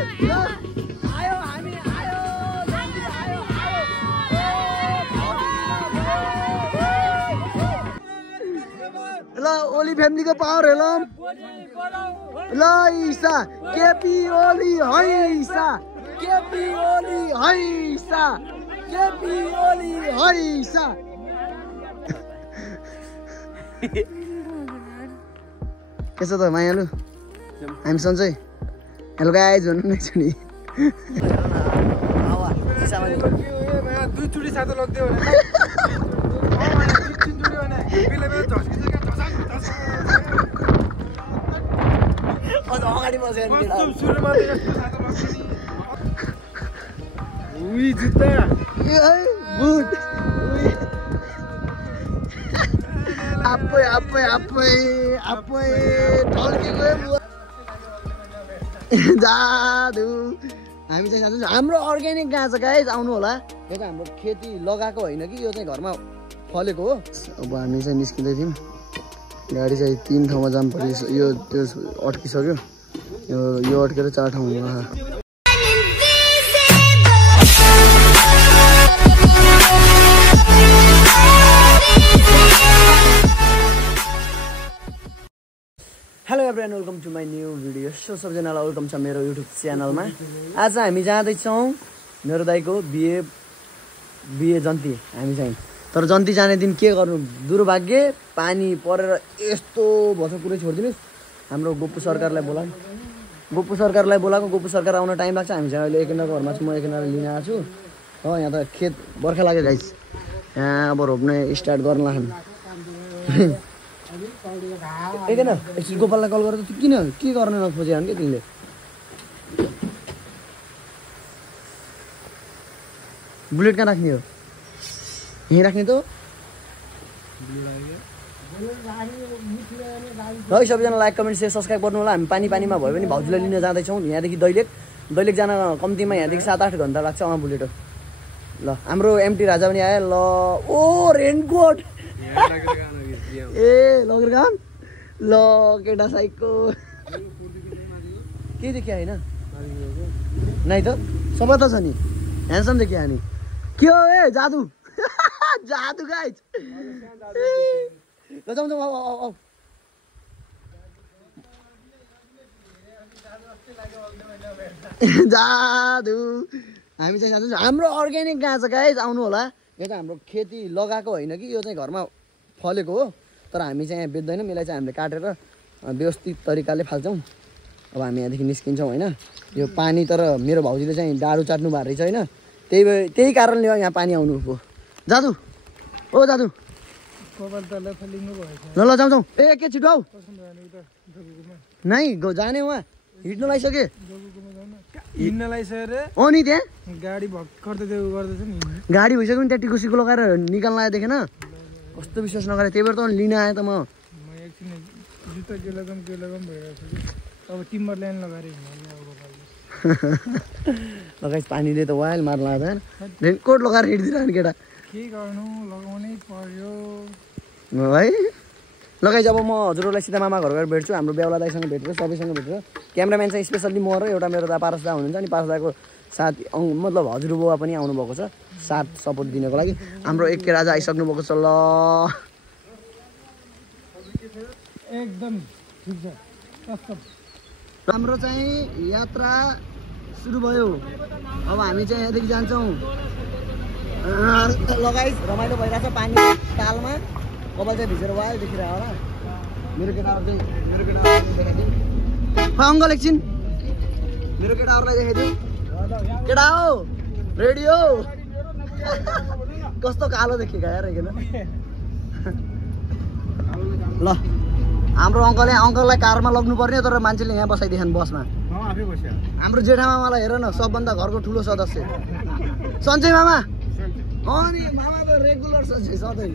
आयो हामी आयो जल्दी आयो ल ओली फ्यामिलीको पावर हेलौँ ल ईसा केपी ओली हैसा केपी ओली हैसा केपी ओली हैसा कसो त मायालु हामी सन्चै हेलो गाइज भन्नु नै छु नि दुईचोटि सातो लग्दियो भने अगाडि बसेर जुत्ता बुट आप्पै आप्पै आप्पै आप्पै ढल्केको जादु हामी चाहिँ जान्छौँ हाम्रो अर्ग्यानिक गाछ गाइज आउनु होला यो चाहिँ हाम्रो खेती लगाएको होइन कि यो चाहिँ घरमा फलेको हो अब हामी चाहिँ निस्किँदै थियौँ गाडी चाहिँ 3 ठाउँमा जाम पऱ्यो यो त्यो अड्किसक्यो यो अड्केर 4 ठाउँमा hello everyone welcome to my new video so सबैजनालाई वेलकम छ मेरो युट्युब च्यानलमा आज हामी जाँदैछौँ मेरो दाइको बिहे जन्ती हामी चाहिँ तर जन्ती जाने दिन के गर्नु दुर्भाग्य पानी परेर यस्तो भन्छ पुरै छोडिदिनुहोस् हाम्रो गोपु सरकारलाई बोलाएको गोपु सरकार आउन टाइम लाग्छ हामी चाहिँ अहिले एकनाको घरमा छु म एकनालाई लिन आएको छु हो यहाँ त खेत बर्खा लाग्यो गाइस यहाँ अब रोप्ने स्टार्ट गर्न लाग्छ एकैन एकछिन गोपाललाई कल गरेर किन के गर्न नखोजे भने के तिमीले बुलेट कहाँ राख्ने हो यहीँ राख्ने त है सबैजना लाइक कमेन्ट सेयर सब्सक्राइब गर्नु होला हामी पानीमा भयो भने भाउजूलाई लिन जाँदैछौँ यहाँदेखि दैलेख जान कम्तीमा यहाँदेखि 7-8 घन्टा लाग्छ बुलेट ल हाम्रो एमटी राजा पनि आयो ल ओ रेनकोट ए लगेर काम ल केटा साइको के देखिया होइन नाइ त सबै त छ नि ह्यान्डसम देखिया नि के हो ए जादु जादु गाइज ल जाउँ आऊ जादु हामी चाहिँ जान्छौँ हाम्रो अर्ग्यानिक गाछ गाइज आउनु होला यो चाहिँ हाम्रो खेती लगाएको होइन कि यो चाहिँ घरमा फलेको हो तर हामी चाहिँ यहाँ बेच्दैनौँ यसलाई चाहिँ हामीले काटेर व्यवस्थित तरिकाले फाल्छौँ अब हामी यहाँदेखि निस्किन्छौँ होइन यो पानी तर मेरो भाउजूले चाहिँ डाडु चाट्नु भएको रहेछ होइन त्यही कारणले यहाँ पानी आउनु हो जादु ओ जादु ल ल जाउँ ए के छिटो आऊ नाइ जाने उहाँ हिँड्नु लगाइसके हिँड्न लगाइसकेर हो नि त्यहाँ गाडी भर्खर त त्यो गर्दैछ नि गाडी भइसक्यो नि त्यहाँ टिकुसिको लगाएर निकाल्न आयो देखेन कस्तो विश्वास नगरे त्यही भएर त लिन आएँ त म एकछिन जुत्ता के लगाउँ भइरहेको छ अब टिम्बर ल्यान्ड लगाएर लगाइस पानीले त वाइल मार लाग्दैन रेनकोट लगाएर हिँड्दिरहनु केटा के गर्नु लगाउनै पर्यो है लगाइज अब म हजुरहरूलाई सीधा मामा घर गएर भेट्छु हाम्रो बेहुला दाइसँग भेटेर सबैसँग भेटेर क्यामेराम्यान चाहिँ स्पेसल्ली म र एउटा मेरो दा पारस दा हुनुहुन्छ अनि पारस दाको साथ मतलब हजुरबुवा पनि आउनुभएको छ साथ सपोर्ट दिनको लागि हाम्रो एक के राजा आइसक्नु भएको छ ल एकदम ठिक छ हाम्रो चाहिँ यात्रा सुरु भयो अब हामी चाहिँ यहाँदेखि जान्छौँ लगाइस रमाइलो भइरहेछ पानी तालमा कपाल चाहिँ भिजेर वायो देखिरहेको होला मेरो केटाहरू देखाइदिउँ अङ्कल एकछिन मेरो केटाहरूलाई देखाइदिउँ केटा हो रेडियो कस्तो कालो देखिएको यार एकन ल हाम्रो अङ्कललाई कारमा लग्नु पर्ने तर मान्छेले यहाँ बसाइदिएन बसमा हाम्रो जेठामामालाई हेर न सबभन्दा घरको ठुलो सदस्य सन्चै मामा अनि मामा त रेगुलर सन्चै सधैँ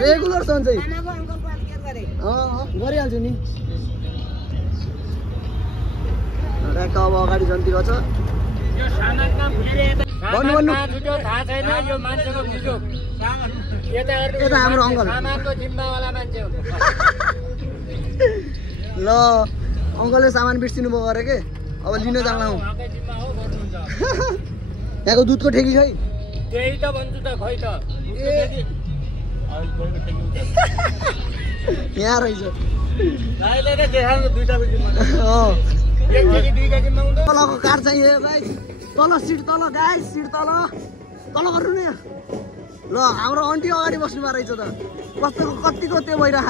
रेगुलर सन्चै गरिहाल्छु नि अब अगाडि जन्ती गर्छ यता हाम्रो अङ्कल ल अङ्कलले सामान बिर्सिनु भयो अरे के अब लिन जाँला हौ यहाँको दुधको ठेकी खै त्यही त भन्छु त खै त यहाँ रहेछ तलको कार चाहियो गाइस तल सिट तल गाइस सिट तल गर्नु नि ल हाम्रो आन्टी अगाडि बस्नु भएको रहेछ त कतिको त्यो भइरह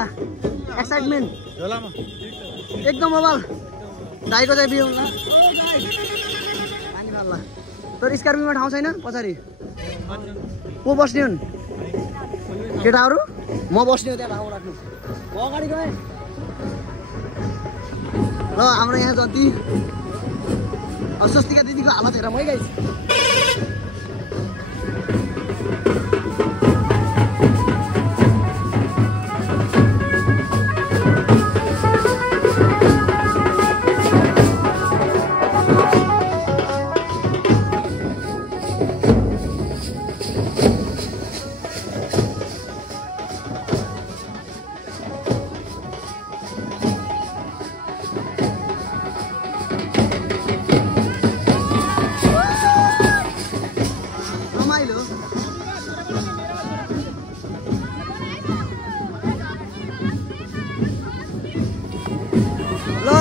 एक्साइटमेन्ट एकदम मोबाइल दाइको चाहिँ बिहे होला पानी माल्ला तर स्कर्पियोमा ठाउँ छैन पछाडि को बस्ने हुन् केटाहरू म बस्ने हो त्यहाँ ठाउँ राख्नु म अगाडि गएँ ल हाम्रो यहाँ जति स्वस्तिका दिदीको हालत हेर मै गाइस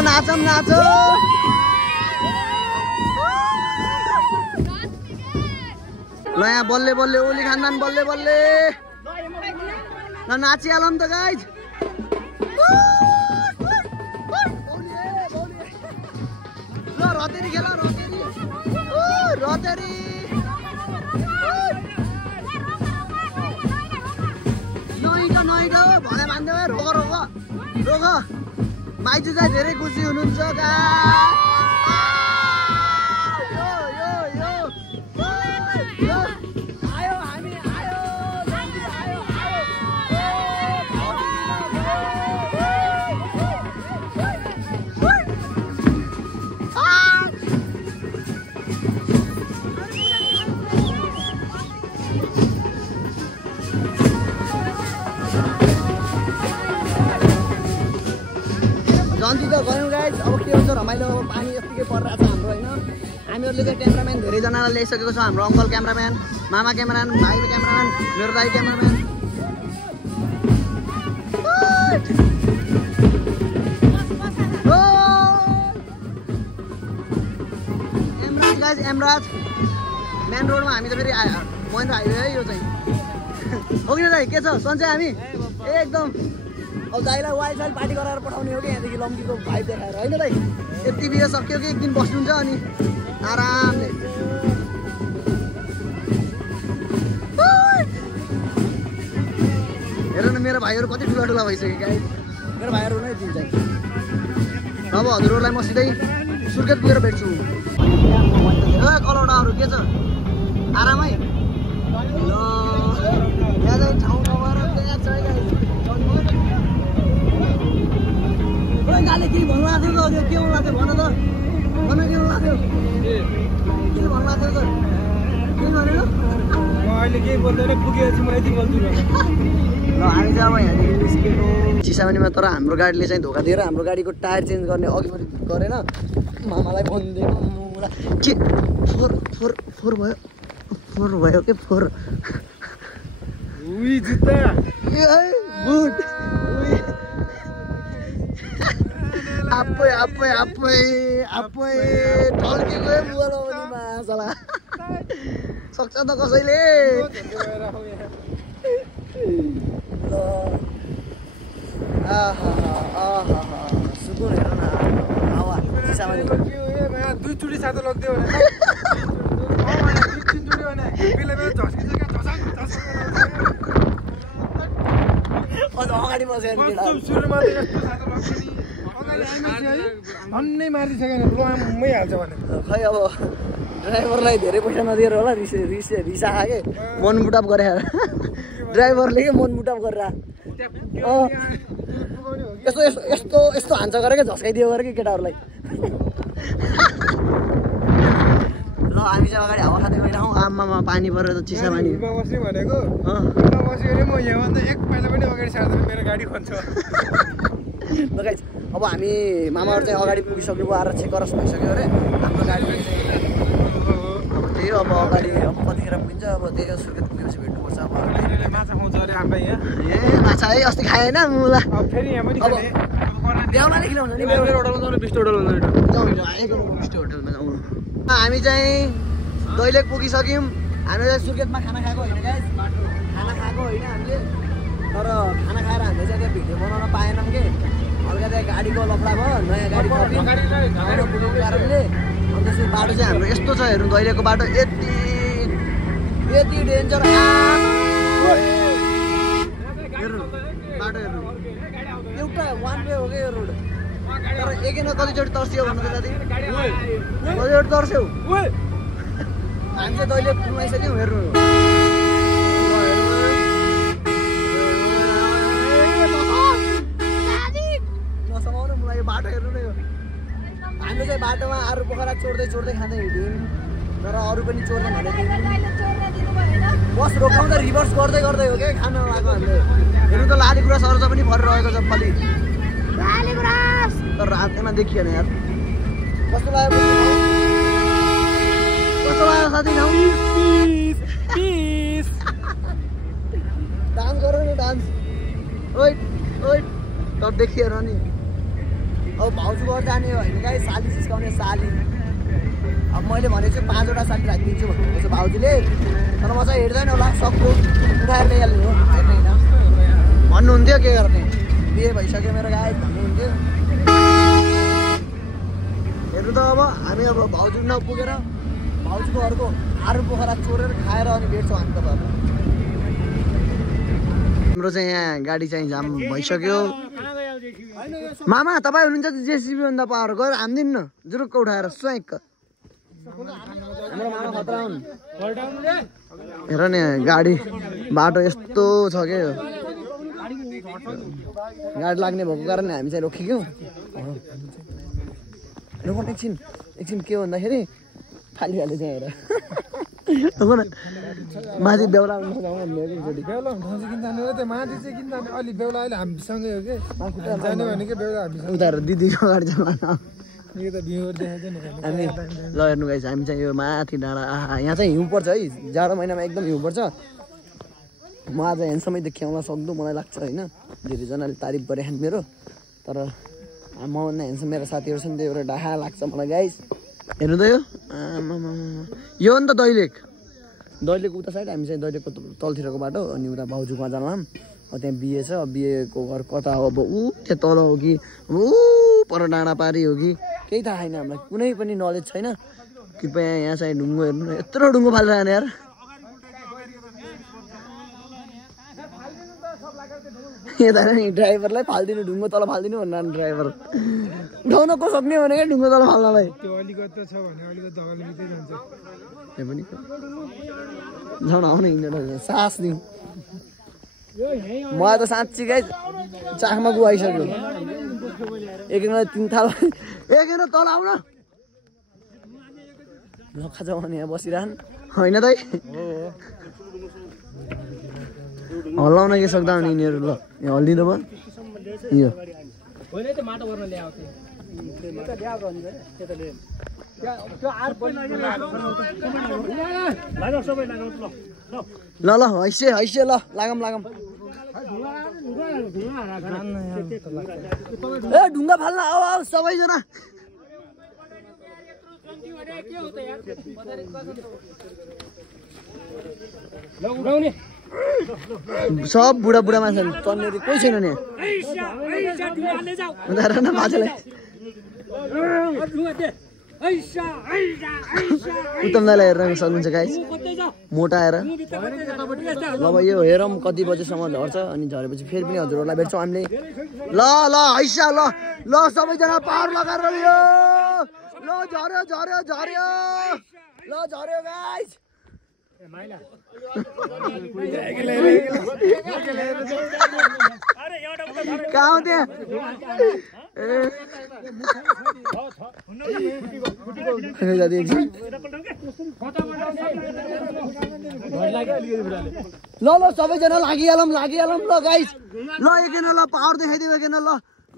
नाचम नाचो ल यहाँ बल्ले बल्ले ओली खानदान बल्ले बल्ले ल नाचिहालौँ त गाइज ल रतेरी खेल रतेरी रतेरी नैट भले मान्दै रोग रोग रोग माइजू चाहिँ धेरै खुसी हुनुहुन्छ आयो हामी आयो जन्ती त गयौँ गाइज अब के हुन्छ रमाइलो पानी यत्तिकै परिरहेको छ हाम्रो होइन हामीहरूले चाहिँ क्यामराम्यान धेरैजनालाई ल्याइसकेको छौँ हाम्रो अङ्कल क्यामराम्यान मामा क्यामराम्यान भाइ क्यामराम्यान मेरो दाइ क्यामराम्यान एमराज गाइज एमराज मेन रोडमा हामी त फेरि महेन्द्र हाइवे है यो चाहिँ हो कि दाइ के छ सन्चै हामी एकदम अब दाइलाई वाइल्ड साइड पार्टी गराएर पठाउने हो कि यहाँदेखि लम्कीको भाइ देखाएर होइन दाइ यति बिहे सक्यो कि एक दिन बस्नुहुन्छ अनि आरामले हेर न मेरो भाइहरू कति ठुला ठुला भइसक्यो गाइस मेरो भाइहरू नै दिन चाहिँ अब हजुरहरूलाई म सिधै सुर्खेत पुगेर भेट्छु कलौडाहरू के छ आरामै ल यहाँ चाहिँ ठाउँ नभएर त्यहाँ छ गाइस गाले के भन्नु लाग्थ्यो त के भन्नु लाग्थ्यो भन त भन के भन्नु लाग्थ्यो के भन्नु लाग्थ्यो त के भनेर म अहिले केही बोल्दैन पुगेपछि म यति बोल्छु ल हामी चाहिँ अब यहाँदेखि निस्केको चिसामानीमा तर हाम्रो गाडीले चाहिँ धोका दिएर हाम्रो गाडीको टायर चेन्ज गर्ने अघि पनि गरेन मामालाई भनिदिएको के फोर फोर फोर भयो फोर भयो के फोर उही जुत्ता बुट आप्पै आप्पै आप्पै आप्पै ढल्केको बुवालो पनि मासला सक्छ त कसैले सुकुन हेर न हावा चिसामानी दुईचोटि सातो लग्दियो भने तिनचोटि भने झस्किन्छ अझ अगाडि बसेर सुरुमा त यस्तो सातो लग्थ्यो अन्नै मारिसकेन रमै हाल्छ भने खै अब ड्राइभरलाई धेरै पैसा नदिएर होला रिसा आए मनमुटाप गरे ड्राइभरले के मनमुटाप गरेर यस्तो यस्तो यस्तो हान्छ गरे क्या झस्काइदियो गरे कि केटाहरूलाई ल हामी चाहिँ अगाडि हावा खाँदै गइरहौँ आमामा पानी परेर त चिसा पानी बस्ने भनेको बस्यो भने म यहाँभन्दा एक पाइला पनि अगाडि सार्दैन मेरो गाडी खन्छ अब हामी मामाहरू चाहिँ अगाडि पुगिसक्नुभयो आरक्षक करस भइसक्यो अरे हाम्रो गाडी चाहिँ अब त्यही अब अगाडि अब कतिखेर पुगिन्छ अब त्यही सुर्खेत पुगेपछि भेट्नुपर्छ अब माछा खाउँछ अरे हामीलाई यहाँ ए माछा है अस्ति खाएन मुला फेरि यहाँ पनि देउलादेखि ल्याउँछ नि होटलमा बिस्ट होटलमा होटलमा जाउँ हामी चाहिँ दैलेख पुगिसक्यौँ हामीले चाहिँ सुर्खेतमा खाना खाएको होइन गाइस खाना खाएको होइन हामीले तर खाना खाएर हामीले चाहिँ त्यहाँ भिडियो बनाउन पाएनौँ कि हल्का त्यहाँ गाडीको लफडा भयो नयाँ गाडी पुगेको कारणले अनि त्यसपछि बाटो चाहिँ हाम्रो यस्तो छ हेर्नु दैलेखको बाटो यति डेन्जर बाटो हेर्नु एउटा वान वे हो क्या यो रोड तर एकैन कतिचोटि तर्सियो भन्नु त दादी कतिचोटि तर्स्यौ हामी चाहिँ दैलेख पुगाइसक्यौँ हेर्नु नसमाउनु मलाई यो बाटो हेर्नु न यो हामीले चाहिँ बाटोमा आरू पोखरा चोर्दै खाँदै हिँड्यौँ तर अरू पनि चोर्दै भनेको बस रोकाउँदा रिभर्स गर्दै हो क्या खान लगाएको हामीले हेर्नु त लालीगुराँस अरू पनि फरिरहेको छ फली तर रातमा देखिएन यार कस्तो लाग्यो साथी डान्स गरौँ न डान्स ओइ तर देखिएन नि अब भाउजू घर जाने होइन गाई साली सिस्काउने साली अब मैले भनेको छु 5 वटा साली राखिदिन्छु भनेको छु भाउजूले तर म चाहिँ हेर्दैन होला सक्दो उठाएर ल्याइहाल्ने हो हेर्ने होइन भन्नुहुन्थ्यो के गर्ने बिहे भइसक्यो मेरो गाई भन्नुहुन्थ्यो हेर्नु त अब हामी अब भाउजू नपुगेर भाउजूको घरको आरू पोखरा चोरेर खाएर अनि भेट्छौँ हामी तपाईँहरू हाम्रो चाहिँ यहाँ गाडी चाहिँ जाम भइसक्यो मामा तपाईँ हुनुहुन्छ जेसिबी भन्दा पावर गएर हान्दिनु न जुरुक्क उठाएर स्वाइक्क हाम्रो मामा खतरा हुन् हेर नि गाडी बाटो यस्तो छ क्या गाडी लाग्ने भएको कारणले हामी चाहिँ रोकिक्यौँ एकछिन के भन्दाखेरि फालिहाल्यो चाहिँ हेर माथि बेहुला जाउँ भन्ने एकचोटि बेहुला हुन्छ किन जाने हो त्यो माथि चाहिँ किन जाने अलि बेहुला अहिले हामीसँगै हो कि जाने भनेको बेहुला हामीसँग उता दिदीको गाडी जानु यो त भ्यूहरू देखाउँदैन हामी ल हेर्नु गाइस हामी चाहिँ यो माथि डाँडा आहा यहाँ चाहिँ हिउँ पर्छ है जाडो महिनामा एकदम हिउँ पर्छ म आज हेन्डसम्मै देखाउन सक्दु मलाई लाग्छ होइन धेरैजनाले तारिफ गरे मेरो तर मभन्दा हेन्डसम मेरो साथीहरू छन् त्यो एउटा डाहा लाग्छ मलाई गाइस हेर्नु त यो हो नि त दैलेख उता साइड हामी चाहिँ दैलेखको तलतिरको बाटो अनि उता भाउजूमा जाँदाम त्यहाँ बिहे छ बिहेको घर कता हो अब त्यहाँ तल हो कि पर डाँडा पारी हो कि केही थाहा छैन हामीलाई कुनै पनि नलेज छैन कृपया यहाँ चाहिँ ढुङ्गो हेर्नु न यत्रो ढुङ्गो फालिरहने यार यता ड्राइभरलाई फालिदिनु ढुङ्गो तल फालिदिनु भनेर ड्राइभर गाउन को सक्ने भनेको ढुङ्गो तल फाल्नलाई त्यो अलिकति छ भने अलिकति दगाल्नु मात्रै जान्छ त्यो पनि जाउँ आउनु हिँड्नु सास दिउँ मलाई त साँच्ची गाई चाखमा गुवाइसक्यो एकैन 3 थाल एकैन तल आउन लखा जाऊ भने यहाँ बसिरहन् होइन दाइ हल्लाउन के सक्दा भने यिनीहरू ल यहाँ हल्लिँदो भयो यो ल ल हैसे ल लागम ए ढुङ्गा फाल्न आऊ सबैजना सब बुढा मान्छेहरू तन्नेरी कोही छैन नि माछालाई उत्तम दाइलाई हेरेर सक्नुहुन्छ गाइस मोटा आएर अब यो हेरौँ कति बजेसम्म झर्छ अनि झरेपछि फेरि पनि हजुरहरूलाई भेट्छौँ हामीले ल हैसा ल सबैजना पावर लगाएर ल झर्यो गाइस कहाँ हो त्यहाँ ल सबैजना लागिहालौँ ल गाइस ल एकैन ल पावर देखाइदियो एकैन ल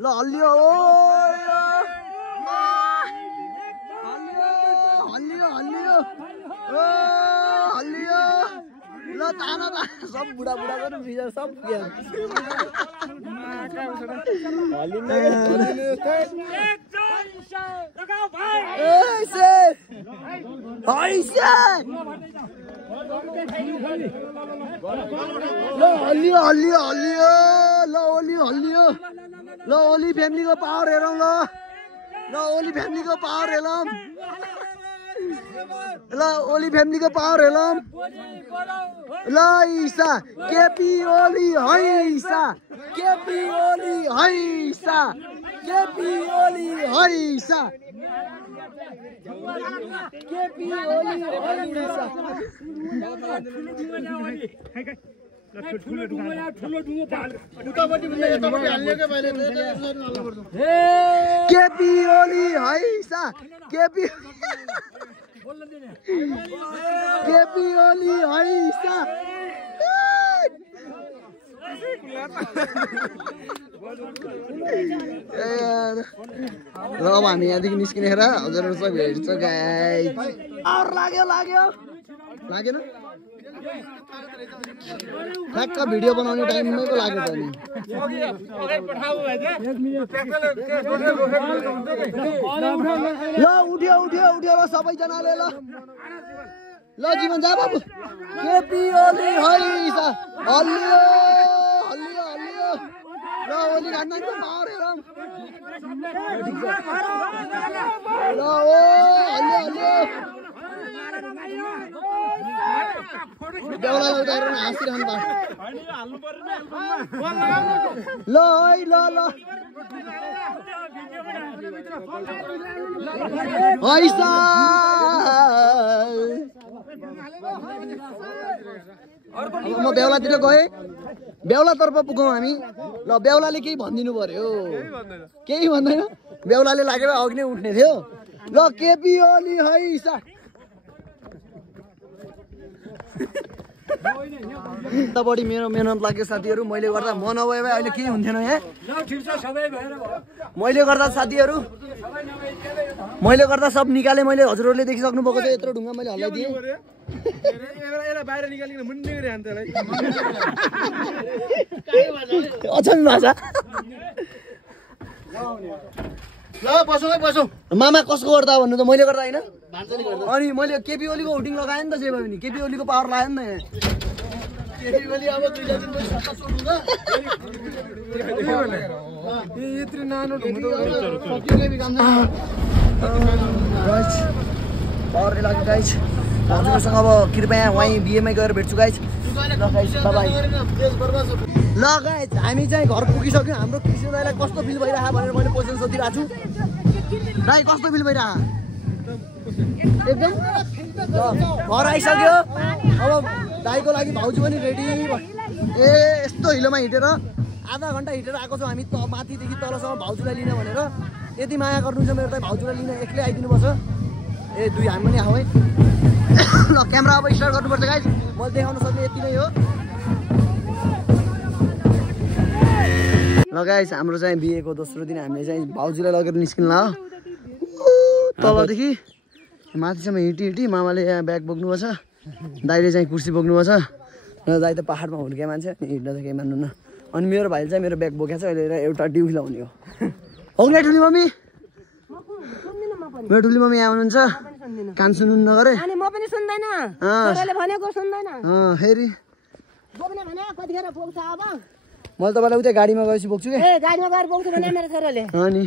ल हल्लियो ओ हल्लियो हल्लियो ओ हल्लियो ल ताना सब बुढा बुढाको फ्रिजर सब पुग्यो ल हल्लियो हल्लियो हल्लियो ल ओली हल्लियो ल ओली फ्यामिलीको पावर हेरौँ ल ओली फ्यामिलीको पावर हेरौँ ल ओली फ्यामिलीको पावर हेरौँ ल ईसा केपी ओली हैसा केपी ओली हैसा केपी ओली हैसा केपी ओली हैसा केपी ओली हैसा केपी केपी ओली हैसा ल अब हामी यहाँदेखि निस्किनेर हजुरहरू सब हेर्छ गाइस और लाग्यो लाग्यो लागेन ठ्याक्क भिडियो बनाउने टाइममै पो लाग्यो त नि ल उठ्यो उठ्यो उठ्यो ल सबैजनाले ल ल जीवन जा बाबु केपी ओली हैसा हल्लियो हल्लियो हल्लियो ल ओली खान्छ नि पावर हेरौँ ल ओ हल्लियो हल्लियो बेहुलालाई उतारेर हाँसिरहनु त ल है ल ल हैसा म बेहुलातिर गएँ बेहुलातर्फ पुगौँ हामी ल बेहुलाले केही भनिदिनु पर्यो केही भन्दैन बेहुलाले लागेर अघि नै उठ्ने थियो ल केपी ओली हैसा बढी मेरो मेहनत लाग्यो साथीहरू मैले गर्दा म नभए भए अहिले केही हुन्थेन यहाँ मैले गर्दा साथीहरू मैले गर्दा सब निकालेँ मैले हजुरहरूले देखिसक्नु भएको छ यत्रो ढुङ्गा मैले हल्लाइदिएँ अचन भाषा ल बसौँ है बसौँ मामा कसको गर्दा भन्नु त मैले गर्दा होइन अनि मैले केपी ओलीको होटिङ लगाएँ नि त जे भयो भने केपी ओलीको पावर लगाएँ नि त यहाँ केपी ओली अब 2 दिन यत्रो नानो पावर लाग्यो गाइस हजुरसँग अब कृपया वहीँ बिएमै गएर भेट्छु गाइस ल गाइस बाइ ल गाइस हामी चाहिँ घर पुगिसक्यौँ हाम्रो कृष्ण दाइलाई कस्तो फिल भइरहेको भनेर मैले क्वेसन सोधिरहेको छु दाइ कस्तो फिल भइरहेको एकदम घर आइसक्यो अब दाइको लागि भाउजू पनि रेडी ए यस्तो हिलोमा हिँडेर आधा घन्टा हिँडेर आएको छौँ हामी माथिदेखि तलसम्म भाउजूलाई लिन भनेर यति माया गर्नुहुन्छ मेरो दाइ भाउजूलाई लिन एक्लै आइदिनुपर्छ ए दुई हामी पनि आऊ है ल क्यामेरा अब स्टार्ट गर्नुपर्छ गाइस मैले देखाउन सक्ने यति नै हो ल गाइस हाम्रो चाहिँ बिहेको दोस्रो दिन हामीले चाहिँ भाउजूलाई लगेर निस्किनु ल तलदेखि माथिसम्म हिँडी मामाले यहाँ ब्याग बोक्नुभएको छ दाइले चाहिँ कुर्सी बोक्नुभएको छ र दाइ त पाहाडमा हुर्के मान्छे हिँड्न त केही मान्नु न अनि मेरो भाइले चाहिँ मेरो ब्याग बोकेको छ अहिले एउटा ड्यु लाउने हो कि ठुली मम्मी मेरो ठुली मम्मी यहाँ हुनुहुन्छ कान सुन्नु नगरे म पनि सुन्दैन भनेको सुन्दैन फेरि मैले तपाईँलाई उतै गाडीमा गएपछि बोक्छु कि गाडीमा गएर बोक्छु भने मेरो छोराले अनि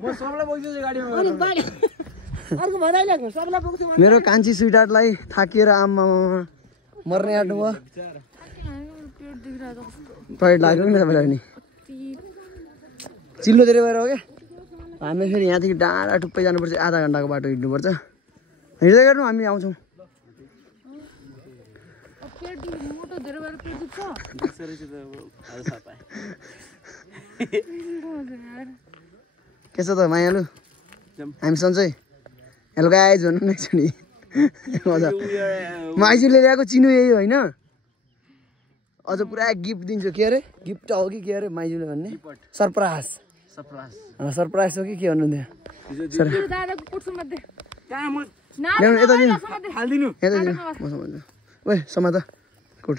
म सबलाई बोक्छु गाडीमा मेरो कान्छी स्विटहार्टलाई थाकिएर आमा मर्ने आँट्नु भयो पेट लाग्यो नि तपाईँलाई नि चिल्लो धेरै भएर हो क्या हामी फेरि यहाँदेखि डाँडा टुप्पै जानुपर्छ आधा घन्टाको बाटो हिँड्नुपर्छ हिँड्दै गर्नु हामी आउँछौँ के छ त मायालु हामी सन्चै हेलो गाइज भन्नु नै छ नि माइजूले ल्याएको चिनो यही होइन अझ पुरा गिफ्ट दिन्छु के अरे गिफ्ट हो कि के अरे माइजूले भन्ने सरप्राइज सरप्राइज हो कि के भन्नुहुन्थ्यो सर दादाको कुर्सुमा दे कहाँ म ल्याउनु यता दिनु हाल्दिनु यता दिनु म समात्छु ओए समात कोट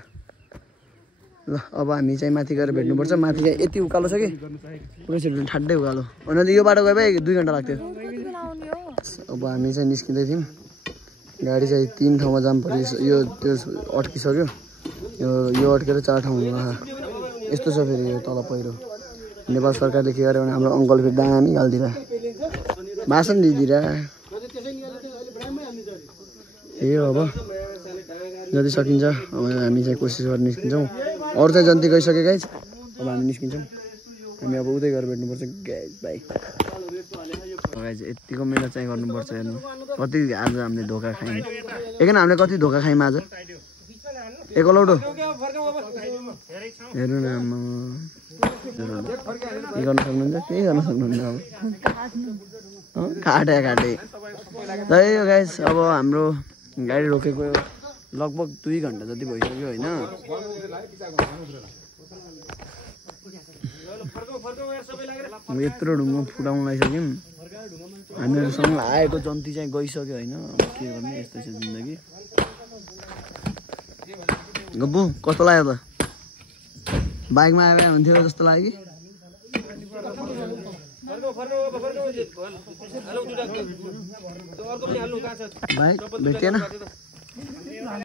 ल अब हामी चाहिँ माथि गएर भेट्नुपर्छ माथि चाहिँ यति उकालो छ कि पुरै छिटो ठाड्डै उकालो होइन यो बाटो गए भए 2 घन्टा लाग्थ्यो अब हामी चाहिँ निस्किँदै थियौँ गाडी चाहिँ 3 ठाउँमा जाम परिस यो त्यो अड्किसक्यो यो अड्केर 4 ठाउँमा यस्तो छ फेरि यो तल पहिरो नेपाल सरकारले के गर्यो भने हाम्रो अङ्कल फेरि दामी हालिदिएर भाषण दिइदिएर यो अब जति सकिन्छ अब हामी चाहिँ कोसिस गरेर निस्किन्छौँ अरू चाहिँ जन्ती गइसक्यो गाइज अब हामी निस्किन्छौँ हामी अब उतै गएर भेट्नुपर्छ गाइज भाइ गाइज यतिको मिहिनेत चाहिँ गर्नुपर्छ हेर्नु कति आज हामीले धोका खायौँ एकन हामीले कति धोका खायौँ आज एकलौटो हेर्नु न के गर्न सक्नुहुन्छ केही गर्न सक्नुहुन्न अब काटे ल यो गाइज अब हाम्रो गाडी रोकेको लगभग 2 घन्टा जति भइसक्यो होइन यत्रो ढुङ्गो फुटाउन लागिसक्यौँ हामीहरूसँग आएको जन्ती चाहिँ गइसक्यो होइन के गर्ने यस्तो छ जिन्दगी गब्बु कस्तो लाग्यो त बाइकमा आए हुन्थ्यो जस्तो लाग्यो कि बाइक भेटेन